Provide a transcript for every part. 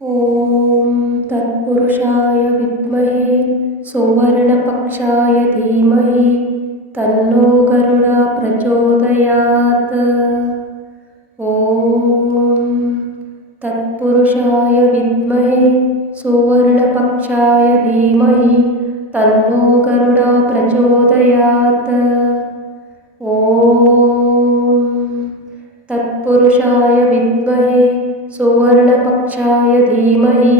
ॐ तत्पुरुषाय विद्महे सुवर्णपक्षाय धीमहि तन्नो गरुडः प्रचोदयात्। ॐ तत्पुरुषाय विद्महे सुवर्णपक्षाय धीमहि तन्नो गरुडः प्रचोदयात्। ॐ तत्पुरुषाय विद्महे सुवर्णपक्षाय धीमहि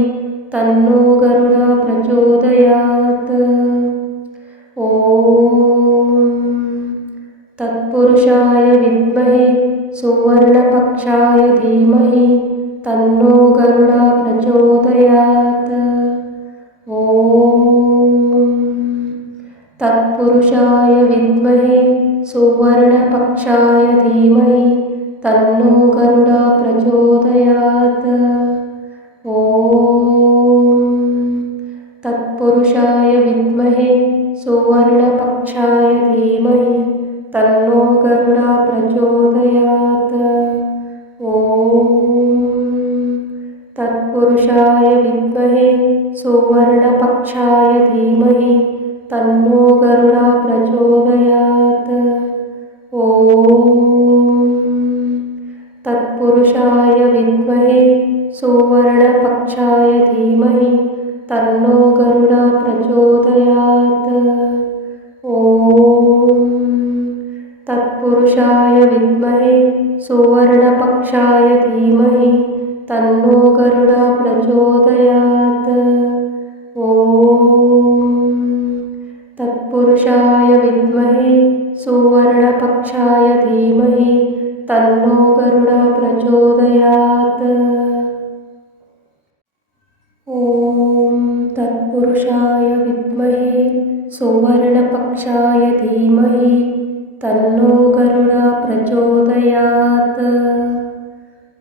तन्नो गरुडः प्रचोदयात्। ॐ तत्पुरुषाय विद्महे सुवर्णपक्षाय धीमहि तन्नो गरुडः प्रचोदयात्। ॐ तत्पुरुषाय विद्महे सुवर्णपक्षाय धीमहि तन्नो गरुडः प्रचोदयात्। ॐ तत्पुरुषाय विद्महे सुवर्णपक्षाय धीमहि तन्नो गरुडः प्रचोदयात्। ॐ तत्पुरुषाय विद्महे सुवर्णपक्षाय धीमहि तन्नो गरुडः प्रचोदयात्। ॐ तत्पुरुषाय विद्महे सुवर्णपक्षाय धीमहि तन्नो गरुडः प्रचोदयात्। ॐ तत्पुरुषाय विद्महे सुवर्णपक्षाय धीमहि तन्नो गरुडः प्रचोदयात्। ॐ तत्पुरुषाय विद्महे सुवर्णपक्षाय धीमहि तन्नो गरुडः प्रचोदयात्। ॐ तत्पुरुषाय विद्महे सुवर्णपक्षाय धीमहि तन्नो गरुडः प्रचोदयात्।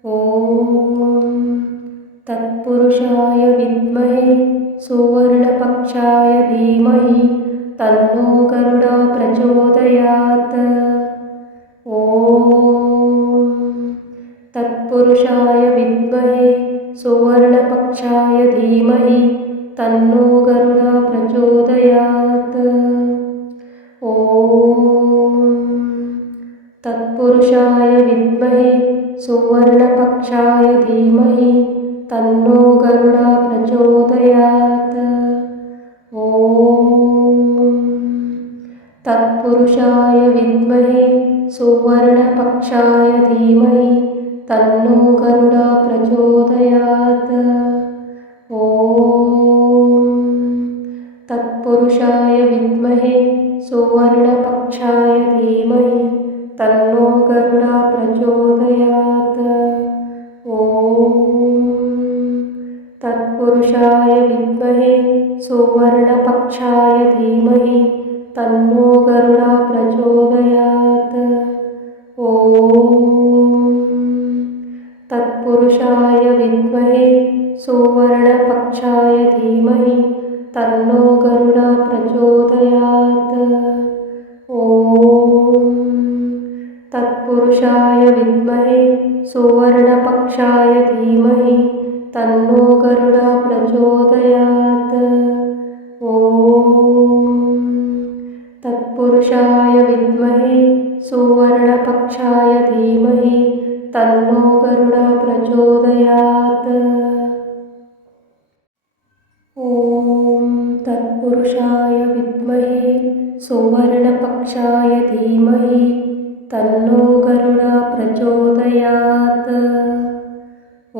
ॐ तत्पुरुषाय विद्महे सुवर्णपक्षाय धीमहि तन्नो गरुडः प्रचोदयात्। ॐ तत्पुरुषाय विद्महे सुवर्णपक्षाय धीमहि तन्नो गरुडः प्रचोदयात्। ॐ तत्पुरुषाय विद्महे सुवर्णपक्षाय धीमहि तन्नो गरुडः प्रचोदयात्। ॐ तत्पुरुषाय विद्महे सुवर्णपक्षाय धीमहि तन्नो गरुडः प्रचोदयात्। ॐ तत्पुरुषाय विद्महे सुवर्णपक्षाय धीमहि तन्नो गरुडः प्रचोदयात्। ॐ तत्पुरुषाय विद्महे सुवर्णपक्षाय धीमहि तन्नो गरुडः प्रचोदयात्। ॐ तत्पुरुषाय विद्महे सुवर्णपक्षाय धीमहि तन्नो गरुडः प्रचोदयात्। ॐ तत्पुरुषाय विद्महे सुवर्णपक्षाय धीमहि तन्नो गरुडः प्रचोदयात्। ॐ तत्पुरुषाय विद्महे सुवर्णपक्षाय धीमहि तन्नो गरुडः प्रचोदयात्। ॐ तत्पुरुषाय विद्महे सुवर्णपक्षाय धीमहि तन्नो गरुडः प्रचोदयात्। ॐ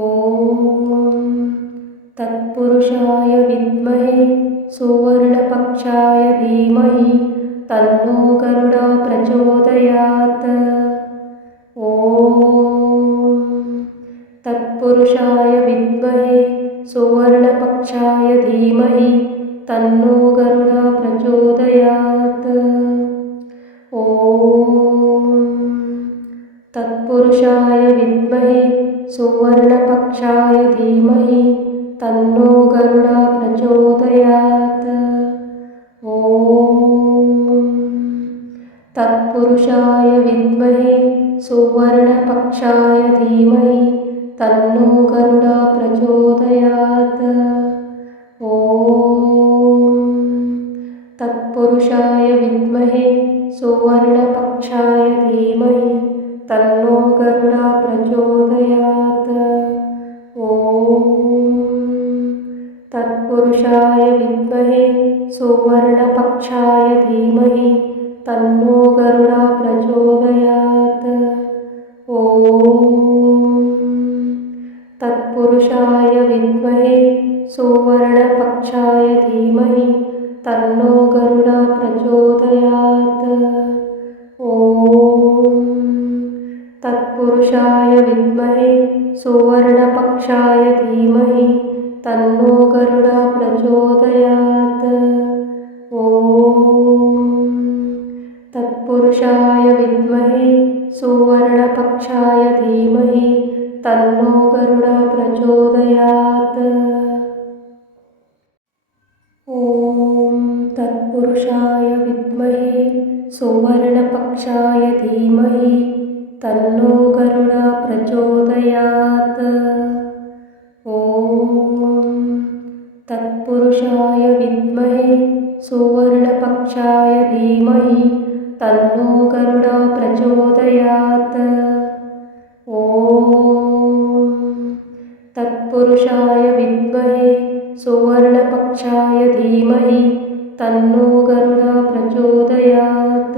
तत्पुरुषाय विद्महे सुवर्णपक्षाय धीमहि तन्नो गरुडः प्रचोदयात्। ॐ तत्पुरुषाय विद्महे सुवर्णपक्षाय धीमहि तन्नो गरुडः प्रचोदयात्। ॐ तत्पुरुषाय विद्महे सुवर्णपक्षाय धीमहि तन्नो गरुडः प्रचोदयात्। ॐ तत्पुरुषाय विद्महे सुवर्णपक्षाय धीमहि तन्नो गरुडः प्रचोदयात्। तत्पुरुषाय विद्महे सुवर्णपक्षाय धीमहि तन्नो गरुडः प्रचोदयात्। तत्पुरुषाय विद्महे सुवर्णपक्षाय धीमहि तन्नो गरुडः प्रचोदयात्। तत्पुरुषाय विद्महे सुवर्णपक्षाय धीमहि तन्नो गरुडः प्रचोदयात्। तत्पुरुषाय विद्महे सुवर्णपक्षाय धीमहि तन्नो गरुडः प्रचोदयात्। तत्पुरुषाय विद्महे सुवर्णपक्षाय धीमहि तन्नो गरुडः प्रचोदयात्। तत्पुरुषाय विद्महे सुवर्णपक्षाय धीमहि तन्नो गरुडः प्रचोदयात्। तत्पुरुषाय विद्महे सुवर्णपक्षाय धीमहि तन्नो गरुडः प्रचोदयात्।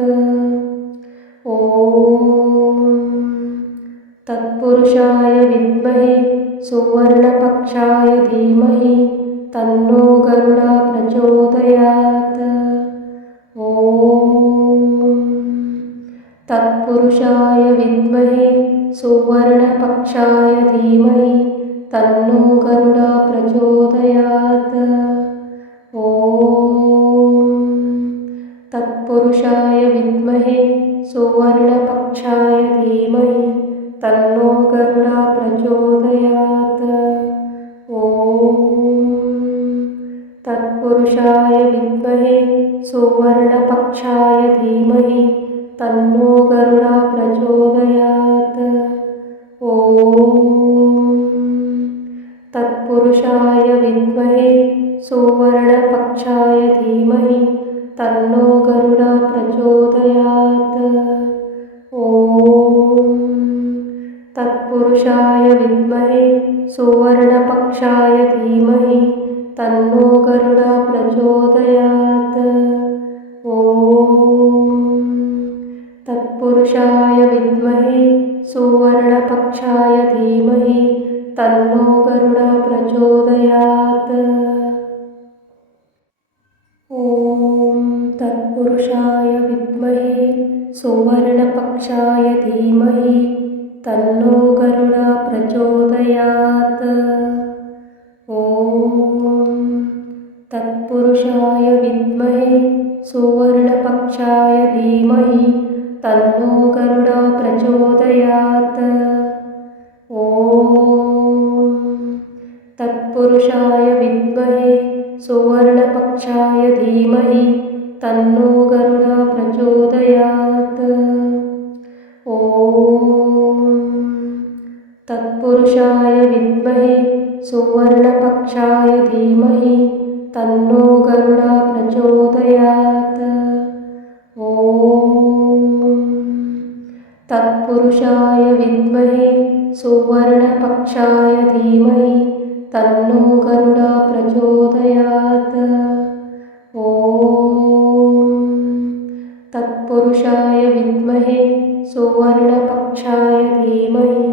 तत्पुरुषाय विद्महे सुवर्णपक्षाय धीमहि तन्नो गरुडः प्रचोदयात्। तत्पुरुषाय विद्महे सुवर्णपक्षाय धीमहि तन्नो गरुडः प्रचोदयात्। तत्पुरुषाय विद्महे सुवर्णपक्षाय धीमहि तन्नो गरुडः प्रचोदयात्। तत्पुरुषाय विद्महे सुवर्णपक्षाय धीमहि तन्नो गरुडः प्रचोदयात्। तत्पुरुषाय विद्महे सुवर्णपक्षाय धीमहि तन्नो गरुडः प्रचोदयात्। तत्पुरुषाय विद्महे सुवर्णपक्षाय धीमहि तन्नो गरुडः प्रचोदयात्। तत्पुरुषाय विद्महे सुवर्णपक्षाय धीमहि तन्नो गरुडः प्रचोदयात्। तत्पुरुषाय विद्महे सुवर्णपक्षाय धीमहि तन्नो गरुडः प्रचोदयात्। तत्पुरुषाय विद्महे सुवर्णपक्षाय धीमहि तन्नो गरुडः प्रचोदयात्। तत्पुरुषाय विद्महे सुवर्णपक्षाय धीमहि तन्नो गरुडः प्रचोदयात्। तत्पुरुषाय विद्महे सुवर्णपक्षाय धीमहि तन्नो गरुडः प्रचोदयात्। तत्पुरुषाय विद्महे सुवर्णपक्षाय धीमहि तन्नो गरुडः प्रचोदयात्। तत्पुरुषाय विद्महे सुवर्णपक्षाय धीमहि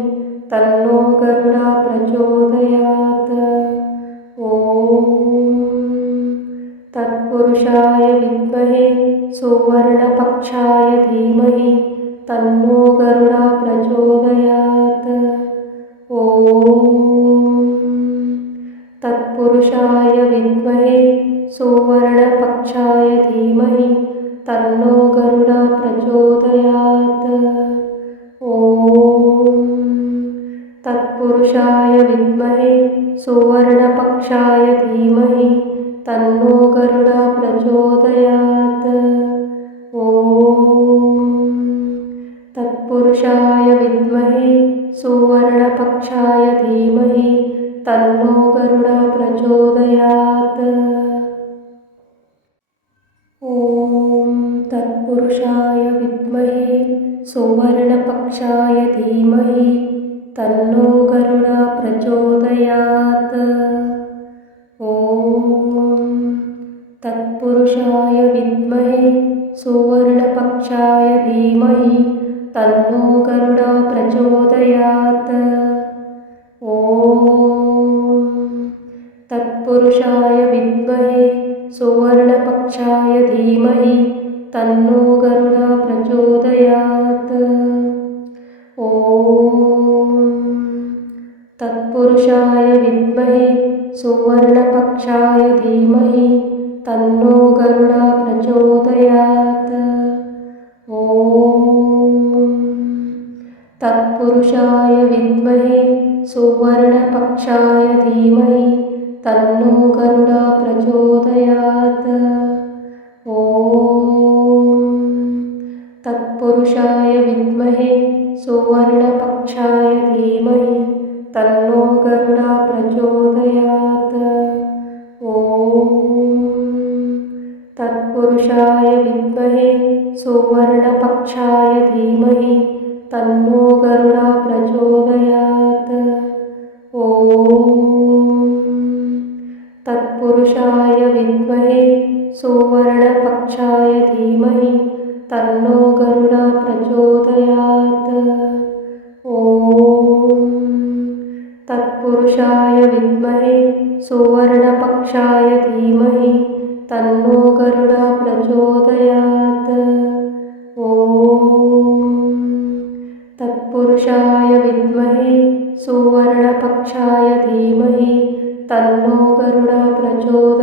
तन्नो गरुडः प्रचोदयात्। तत्पुरुषाय विद्महे सुवर्णपक्षाय धीमहि तन्नो गरुडः प्रचोदयात्। तत्पुरुषाय विद्महे सुवर्णपक्षाय धीमहि तन्नो गरुडः प्रचोदयात्। तत्पुरुषाय विद्महे सुवर्णपक्षाय धीमहि तन्नो गरुडः प्रचोदयात्। तत्पुरुषाय विद्महे सुवर्णपक्षाय धीमहि तन्नो गरुडः प्रचोदयात्। तत्पुरुषाय विद्महे सुवर्णपक्षाय धीमहि तन्नो गरुडः प्रचोदयात्। तत्पुरुषाय विद्महे सुवर्णपक्षाय धीमहि तन्नो गरुडः प्रचोदयात्। ॐ तत्पुरुषाय विद्महे सुवर्णपक्षाय धीमहि तन्नो गरुडः प्रचोदयात्। ॐ तत्पुरुषाय विद्महे सुवर्णपक्षाय धीमहि तन्नो गरुडः प्रचोदयात्। ॐ तत्पुरुषाय विद्महे सुवर्णपक्षाय धीमहि तन्नो गरुडः प्रचोदयात्। ॐ तत्पुरुषाय विद्महे सुवर्णपक्षाय धीमहि तन्नो गरुडः प्रचोदयात्। ॐ तत्पुरुषाय विद्महे सुवर्णपक्षाय धीमहि तन्नो गरुडः प्रचोदयात्। ॐ तत्पुरुषाय विद्महे सुवर्णपक्षाय धीमहि तन्नो गरुडः प्रचोदयात्। ॐ तत्पुरुषाय विद्महे सुवर्णपक्षाय धीमहि तन्नो गरुडः प्रचोदयात्।